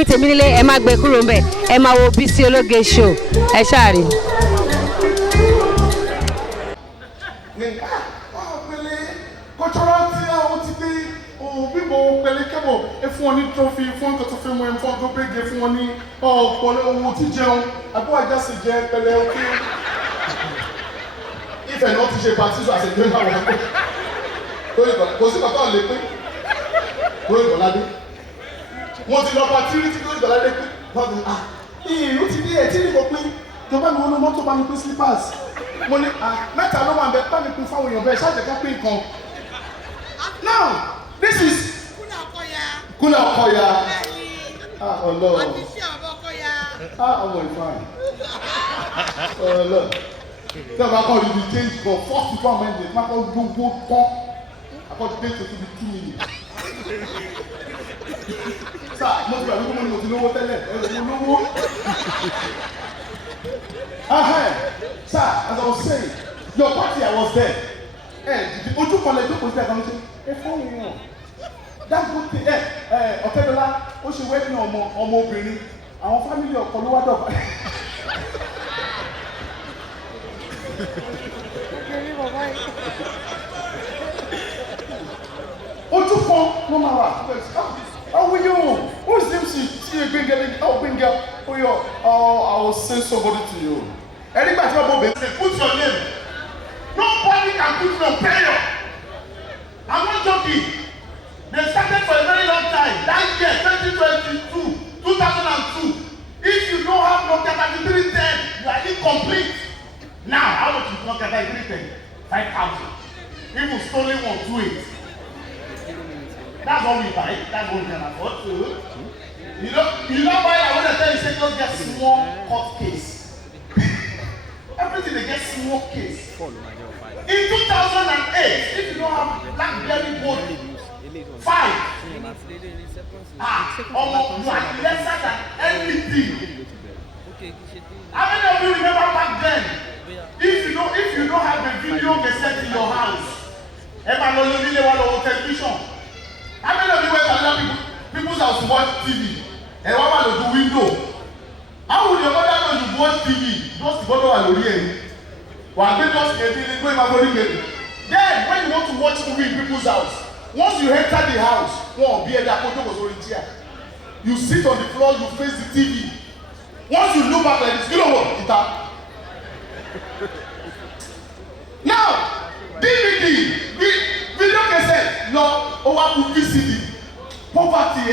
ẹ̀yin tèmi nílé ẹ má gbé kúrò ńbẹ̀ ẹ má wo Bisi ológe show ẹ ṣáà rí. cultural tí àwọn ti dé bíbọ̀ pẹ̀lẹ́ kẹ́bọ̀ ẹ fún wọn ní trophy fún ọkọ̀ tó fẹ́ mọ ẹ fún ọkọ̀ gbẹ́gẹ́ fún wọn ní ọ̀pọ̀lọpọ̀ owó tí jẹun àbúrò àjàsè jẹ pẹ̀lẹ́ òkè ìfẹ́ náà ti ṣe pàtíṣù àṣẹjọ́ náà wọ́n kò sí kọ̀ọ̀kan lè pín lórí ìgbọ̀ládé wọ́n ti lọ bá tírí tí lórí ìgbọ̀ládé pín wọ́n ti ìlú ti dé ẹ̀ tí ní kò pín ìjọba mi wọn ló mọ́tò bá mi pín slippers mo ní mẹ́ta ló wà ń bẹ bá mi pín fáwọn èèyàn bẹ́ẹ̀ ṣáàjẹ́ ká pín nǹkan. Now, this is Kula Okoya. Oh Lord. Oh my God. Oh Lord. Tell me how you be change for 44 minutes. My God, go talk. I got to take to be 2 minutes. Sir, most of you don't know what tell it. Sir, as I was saying, your party I was there. The Oju College was there. Fún wọn Dangote Ọ̀tẹ́dọ́lá ó ṣe wẹ́ẹ̀dì ọmọ obìnrin àwọn fámìlì ọkọ ló wá dọ̀bà. Ojú kan ló máa wà ọwọ́ yóò ó sì ń sí gbẹ̀ngẹ̀ ọ̀gbẹ̀ngẹ̀ oyè I will send somebody to you. Ẹni gbà tí wọ́n bọ̀ bẹ́ẹ̀ put your name. Nobody can put your prayer. I'm not joking. They started for a very long time. That year, 2022, 2002. If you don't have Nokia 3310, you are incomplete. Now, how much is Nokia 3310? 5,000. Even stolen one, do it. That's what we buy. That's what we can afford to. You don't buy that when I tell you, say, just get small court case. Everything they get small case. In 2008, if you don't have BlackBerry Bode 5, you are lesser than anything. How many of you remember back then? If you don't have a video cassette in your house, television. How many of you went to allow people's house to watch TV? And what about the window? How would your mother know you watch TV? Just go to a then when you want to watch movie in people's house, once you enter the house, you sit on the floor, you face the TV. Once you look back like this, you know what? Now, DVD, video cassette, no, over VCD, poverty,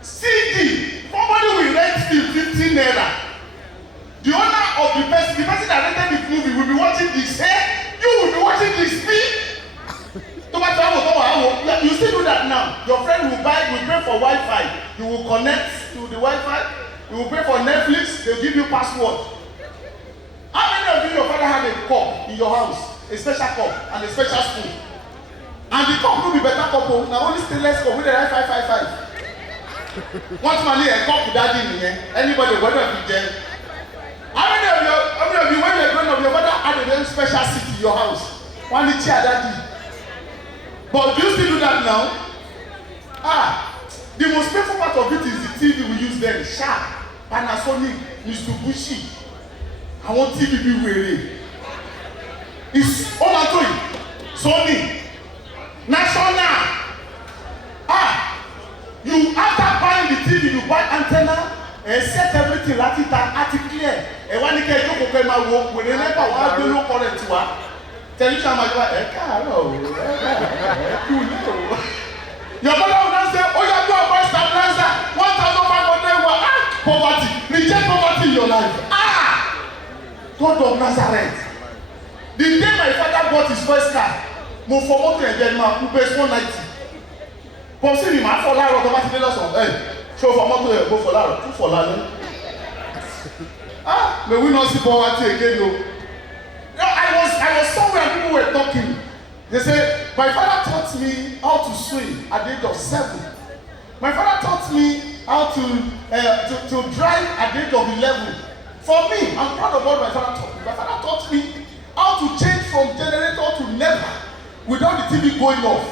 CD, somebody will rent 15 naira. The owner of the person that rented the movie will be watching this. You will be watching this film. You still do that now. Your friend will pay for Wi-Fi. You will connect to the Wi-Fi. You will pay for Netflix. They'll give you password. How many of you, your father had a cup in your house, a special cup and a special spoon? And the cup will be better cup. Now only stainless cup with the right 555. Once money a cup with that in here. Anybody whether be there. How many of you, when you were growing up, your father had a very special seat in your house? One chair daddy. But do you still do that now? The most painful part of it is the TV we use then. Sharp, Panasonic, Mitsubishi. I want TV be weary. It's all I'm doing. Sony, National. You after buying the TV, you buy antenna. Set everything like it and clear. And when you get to go my work, when you never want to look for it to work, tell you something like your mother will not say, oh, you have to buy stabilizer, 1,500 watt. Poverty. Reject poverty in your life. God of Nazareth. The day my father bought his first car, move for motor and then who pays 190. But see, my father automatically lost on so for motor go for that, 2 for that. May we not see poverty again, no. No, I was somewhere and people were talking. They said, my father taught me how to swim at the age of 7. My father taught me how to drive at the age of 11. For me, I'm proud of what my father taught me. My father taught me how to change from generator to never without the TV going off.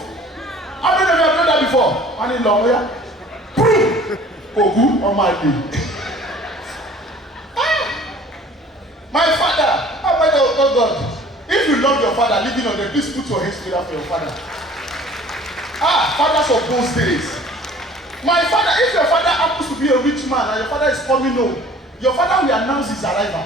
How many of you have done that before? And in long, yeah? Kogu or my day. My father, oh God, if you love your father living on there, please put your hands together for your father. Fathers of those days. My father, if your father happens to be a rich man and your father is coming home, your father will announce his arrival.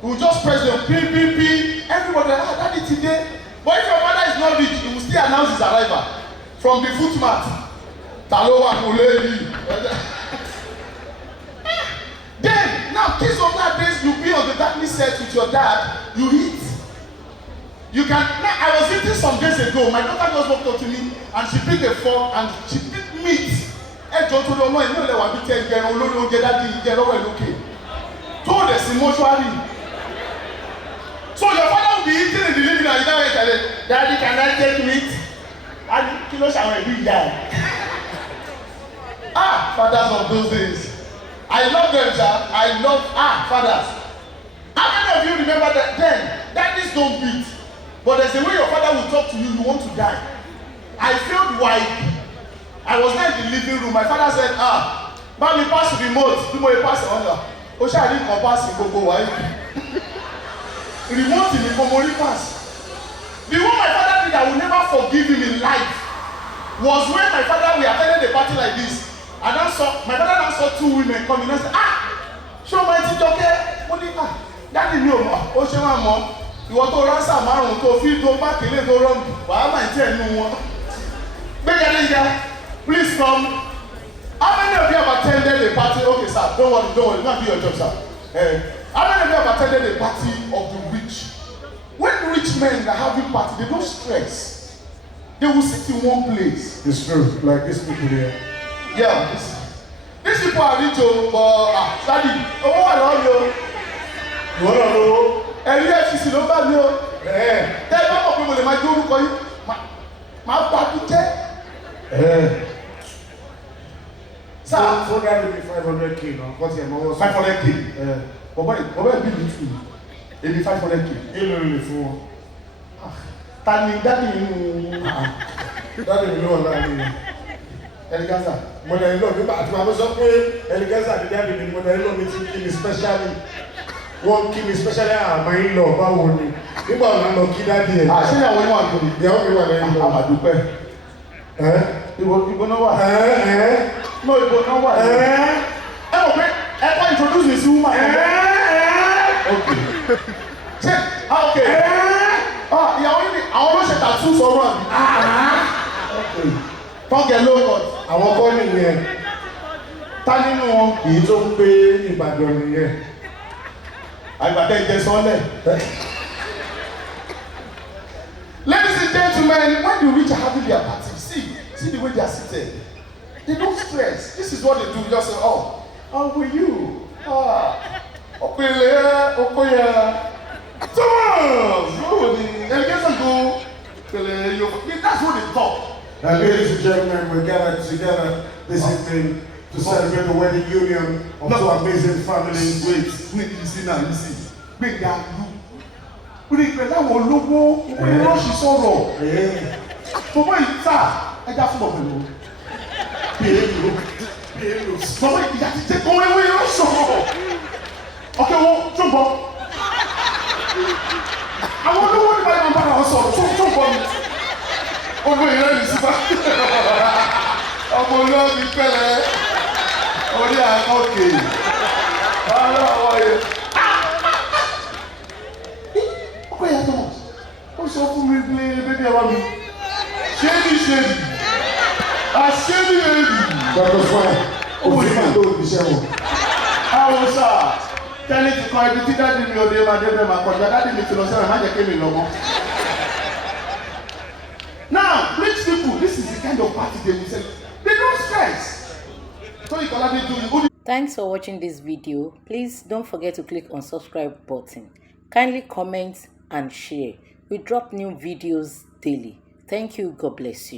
He will just press the beep, beep, beep. Everybody, daddy today. But if your father is not rich, he will still announce his arrival from the footmat. Talowa Muleli. Then, now, kids of that days, you be on the darkness set with your dad, you eat. You can, now, I was eating some days ago, my daughter just walked up to me and she picked a fork and she picked meat. Ẹjọ́ tó lọ mọ́ inú ilẹ̀ wà bí tẹ ìjẹun olórí oúnjẹ dájú ìjẹ lọ́wọ́ ẹ̀ lókè. Tó dẹ̀ sí mọ́ṣúárì. So your father will be eating in the living and you don't tell him, Daddy, can I take meat? Daddy, kí ló ṣàwọn ẹbí ìyá ẹ̀? Fathers of those days. I love them, sir. I love fathers. How many of you remember that then? Daddies don't beat. But there's a way your father will talk to you, you want to die. I felt like I was not in the living room. My father said, but we pass the remote. You may pass the honor. Osha didn't pass the go wife. Remote in the Komori pass. The one my father did I will never forgive him in life was when my father, we attended a party like this. My father now saw two women coming and said, show my teacher, okay? Daddy knew, oh, she want more. You want to run some marrow to feed to back in the room. Why am I telling you one? Please come. How many of you have attended a party? Okay, sir, don't worry, not do your job, sir. How many of you have attended a party of the rich? When rich men are having party, they don't stress. They will sit in one place. It's true, like these people here. Yeah, these people are rich, but daddy, what are you? You want to know? Ẹ̀rí FCC ló bá mi o. Tẹ́ ẹ bá mọ̀ pé mo lè máa jó orúkọ yìí, máa bá mi jẹ́. Sir, so that will be 500K now. What's your mother? 500K. Bọ̀bọ̀ ẹ̀ bí mi tù mí. Èmi 500K. Èlò lè fún wọn. Ta ni dáàbì nínú? Dáàbì mi náà láàrin. Ẹ̀rígásà. Mọ̀nà ìlú nígbà àti màmú sọ pé ẹ̀rígásà ti dáàbì mi mọ̀nà ìlú mi ti kí mi specially. Wọ́n kí mi specially àmọ́ yín lọ báwo ni. Nígbà wọn lọ kí dáàbì ẹ̀. Ṣé ìyàwó yín wà lórí? Ìyàwó mi wà lẹ́yìn lọ. Àmàdúpẹ́. Ibo náà wà? No, ibo náà wà. Ẹ mọ̀ pé ẹ kọ́ introduce me sí woman. Okay. Ṣé okay. Ìyàwó yín ni àwọn ló ṣe tattoo sọ̀rọ̀ àbí? Tọ́gẹ̀ ló kọ̀. Àwọn kọ́ nìyẹn. Ta nínú wọn? Èyí tó ń gbé Ìbàdàn nìyẹn. Àgbàdẹ ìjẹ sọ́lẹ̀. Ladies and gentlemen, when the rich are having their party, see the way they are seated. They don't stress. This is what they do. Just say, how will you? Okoya. Thomas! Oh, the delegation go. That's what they talk. Now, ladies and gentlemen, we're gathered together this evening to celebrate the wedding union of two amazing families. Wait, listen. Wait, they are you. Pẹ̀lú àwọn olówó, ìpínlẹ̀ rọ́ọ̀ṣì sọ̀rọ̀. Bọ̀bọ̀ yìí sá, ẹja fún bọ̀bọ̀ lò. Bọ̀bọ̀ ìyá ti jẹ́ kọ́wé wé yóò sọ̀rọ̀. Ọ̀kẹ́ wo tún bọ̀. Àwọn olówó nípa ìmọ̀ bára wọn sọ̀rọ̀ tún bọ̀ mi. Ọmọ ìrẹ́ mi síbá. Ọmọ olóòbí pẹ̀lẹ́. Orí àkọ́kè. Ọlọ́wọ́ yẹn. Okoya Thomas, ó sọ fún mi pé bébí ẹ wá mi. Ṣéèdì. Ṣéèdì bèbí. Dr. Fine, òfin máa tó ibiṣẹ́ wọn. Àwọn sà, tẹ́lẹ̀ ti kọ ibi tí dáàdì mi ò dé máa dé bẹ́ẹ̀ máa kọjá. Dáàdì mi ti lọ sẹ́wọ̀n, má jẹ́ kémi lọ mọ́. Now, rich people, this is the kind of party they will say. They don't stress. So you can do. Thanks for watching this video. Please don't forget to click on subscribe button. Kindly comment and share. We drop new videos daily. Thank you. God bless you.